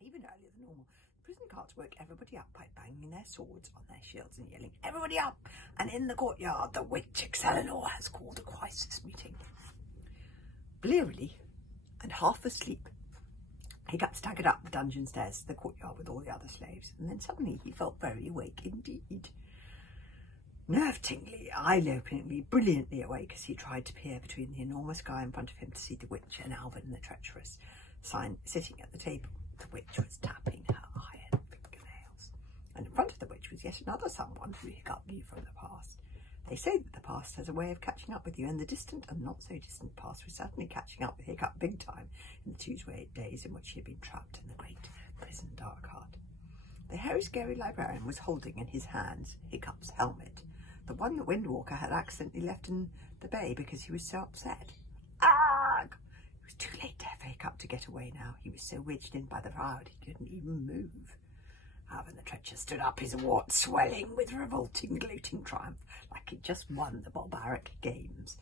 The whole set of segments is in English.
Even earlier than normal, the prison guards woke everybody up by banging their swords on their shields and yelling, "Everybody up! And in the courtyard, the witch Exelinor has called a crisis meeting." Blearily and half asleep, Hiccup staggered up the dungeon stairs to the courtyard with all the other slaves, and then suddenly he felt very awake indeed. Nerve-tinglingly, eye-openingly, brilliantly awake as he tried to peer between the enormous guy in front of him to see the witch and Alvin the treacherous sitting at the table. The witch was tapping her iron fingernails, and in front of the witch was yet another someone who Hiccup knew from the past. They say that the past has a way of catching up with you, and the distant and not so distant past was certainly catching up with Hiccup big time in the 2 to 8 days in which he had been trapped in the great prison dark heart. The hairy, scary librarian was holding in his hands Hiccup's helmet, the one that Windwalker had accidentally left in the bay because he was so upset. Arg! It was too late for Hiccup to get away now. He was so wedged in by the crowd he couldn't even move. Alvin the treacherous stood up, his warts swelling with revolting, gloating triumph, like he'd just won the barbaric games.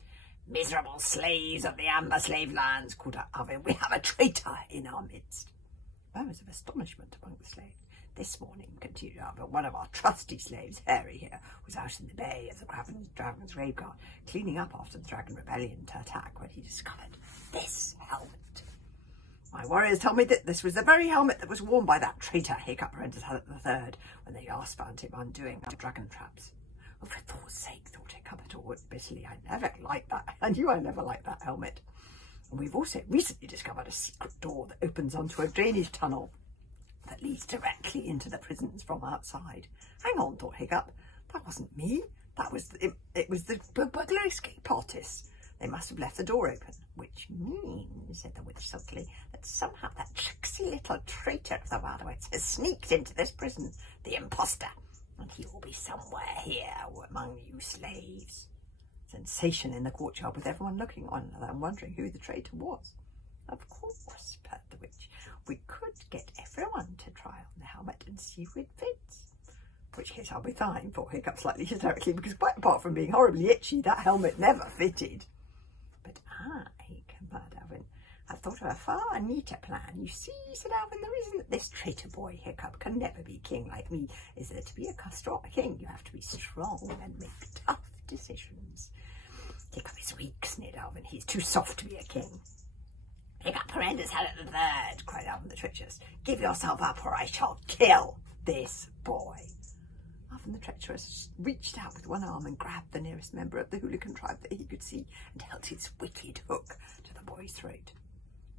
"Miserable slaves of the Amber Slave Lands," called out Alvin, "we have a traitor in our midst." Murmurs of astonishment among the slaves. "This morning," continued Alvin, "one of our trusty slaves, Harry here, was out in the bay of the Dragon's Graveguard, cleaning up after the Dragon Rebellion to attack, when he discovered this helmet. My warriors told me that this was the very helmet that was worn by that traitor Hiccup Prentice III when they last found him undoing the dragon traps." "Oh, for Thor's sake," thought Hiccup a little bitterly, "I never liked that. I knew I never liked that helmet. And we've also recently discovered a secret door that opens onto a drainage tunnel that leads directly into the prisons from outside." "Hang on," thought Hiccup. "That wasn't me. It was the burglar escape artists. They must have left the door open, which means," said the witch sulkily, "that somehow that tricksy little traitor of the Wilderwits has sneaked into this prison, the imposter, and he will be somewhere here among you slaves." Sensation in the courtyard, with everyone looking at one another and wondering who the traitor was. "Of course," purred the witch, "we could get everyone to try on the helmet and see if it fits. In which case I'll be fine," thought Hiccup slightly hysterically, because quite apart from being horribly itchy, that helmet never fitted. "But I," confided Alvin, "I've thought of a far neater plan. You see," said Alvin, "the reason that this traitor boy Hiccup can never be king like me is that to be a king you have to be strong and make tough decisions." "Hiccup is weak," sneered Alvin. "He's too soft to be a king." "Hiccup Prentice III," cried Alvin the treacherous. "Give yourself up or I shall kill this boy." Alvin the treacherous reached out with one arm and grabbed the nearest member of the hooligan tribe that he could see and held his wicked hook to the boy's throat.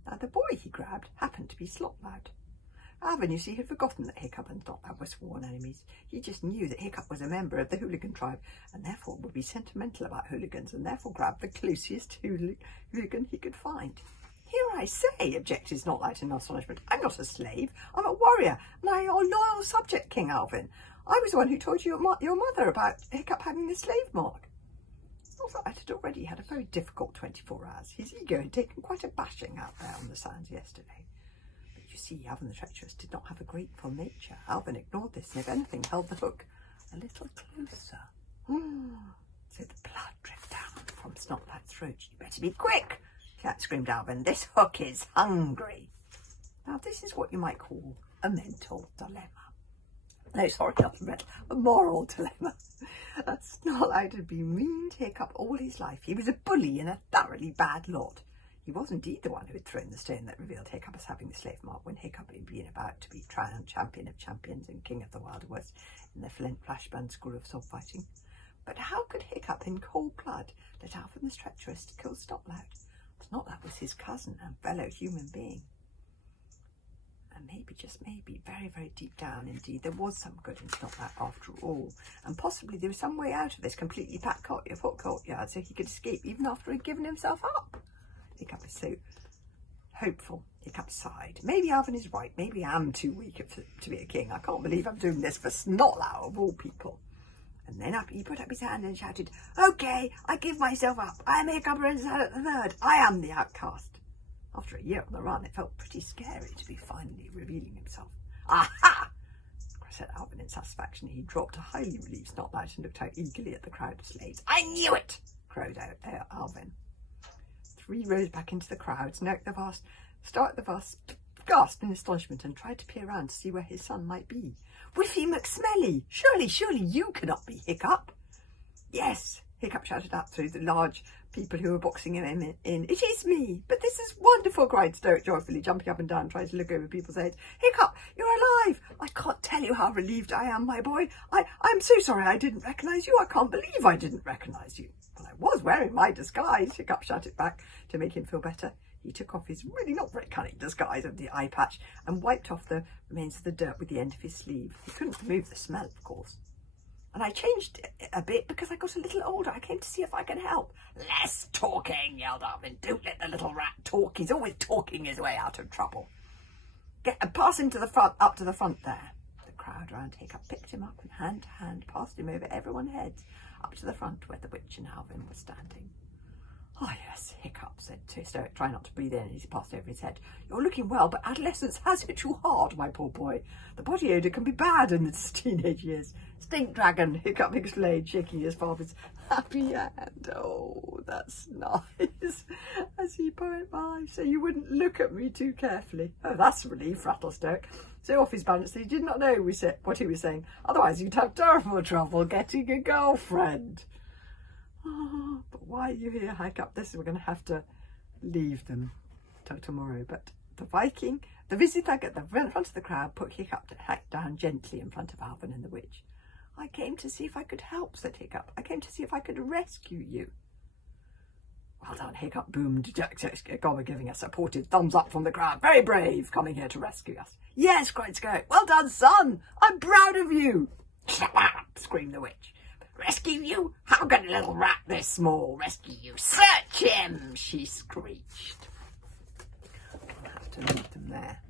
Now the boy he grabbed happened to be Slotloud. Alvin, you see, had forgotten that Hiccup and Slotloud were sworn enemies. He just knew that Hiccup was a member of the hooligan tribe and therefore would be sentimental about hooligans, and therefore grabbed the closest hooligan he could find. "Here, I say," objected Slotloud in astonishment. "I'm not a slave. I'm a warrior, and I'm your loyal subject, King Alvin. I was the one who told your mother about Hiccup having the slave mark." Slotloud had already had a very difficult 24 hours. His ego had taken quite a bashing out there on the sands yesterday. But you see, Alvin the treacherous did not have a grateful nature. Alvin ignored this, and if anything, held the hook a little closer. So the blood dripped down from Slotloud's throat. "You better be quick," screamed Alvin. "This hook is hungry." Now this is what you might call a mental dilemma. No, sorry, not a mental, a moral dilemma. Slotloud had been mean to Hiccup all his life. He was a bully and a thoroughly bad lot. He was indeed the one who had thrown the stone that revealed Hiccup as having the slave mark when Hiccup had been about to be triumphant champion of champions and king of the Wilderwest in the Flint Flashband School of Sword Fighting. But how could Hiccup in cold blood let Alvin the treacherous kill Slotloud? Slotloud was his cousin and fellow human being. And maybe, just maybe, very, very deep down indeed, there was some good in Slotloud after all. And possibly there was some way out of this completely packed courtyard so he could escape even after he'd given himself up. Hiccup was so hopeful. Hiccup sighed. "Maybe Alvin is right. Maybe I am too weak to be a king. I can't believe I'm doing this for Slotloud of all people." And then he put up his hand and shouted, "Okay, I give myself up. I am Hiccup Prentice III. I am the outcast." After a year on the run, it felt pretty scary to be finally revealing himself. "Aha!" said Alvin in satisfaction. He dropped a highly relieved Slotloud and looked out eagerly at the crowd of slaves. "I knew it!" crowed out Alvin. 3 rose back into the crowd, started the vast gasped in astonishment and tried to peer round to see where his son might be. Whiffy McSmelly! Surely you cannot be Hiccup! Yes, Hiccup shouted out through the large people who were boxing him in. It is me! But this is wonderful, cried Stoic joyfully, jumping up and down, trying to look over people's heads. Hiccup, you're alive! I can't tell you how relieved I am, my boy. I'm so sorry I didn't recognise you. I can't believe I didn't recognise you. Well, I was wearing my disguise, Hiccup shouted back to make him feel better. He took off his really not very cunning disguise of the eye patch and wiped off the remains of the dirt with the end of his sleeve. He couldn't remove the smell, of course. And I changed it a bit because I got a little older. I came to see if I could help. Less talking, yelled Alvin. Don't let the little rat talk. He's always talking his way out of trouble. Pass him to the front, up to the front there. The crowd round Hiccup picked him up and hand to hand passed him over everyone's heads up to the front where the witch and Alvin were standing. Oh yes, Hiccup, said Stoic, trying not to breathe in as he passed over his head. You're looking well, but adolescence has hit you hard, my poor boy. The body odour can be bad in its teenage years. Stink dragon, Hiccup explained, shaking his father's happy hand. Oh, that's nice. As he put by, so you wouldn't look at me too carefully. Oh, that's a relief, rattled Stoic. So off his balance, he did not know what he was saying. Otherwise, you'd have terrible trouble getting a girlfriend. Oh, but why are you here, Hiccup? We're going to have to leave them till tomorrow. But the visitor at the front of the crowd put Hiccup down gently in front of Alvin and the witch. I came to see if I could help, said Hiccup. I came to see if I could rescue you. Well done, Hiccup, boomed Gobber, giving a supportive thumbs up from the crowd. Very brave, coming here to rescue us. Yes, cried Stoic. Well done, son. I'm proud of you. Screamed the witch. Rescue you? How can a little rat this small rescue you? Search him, she screeched. I'll have to leave them there.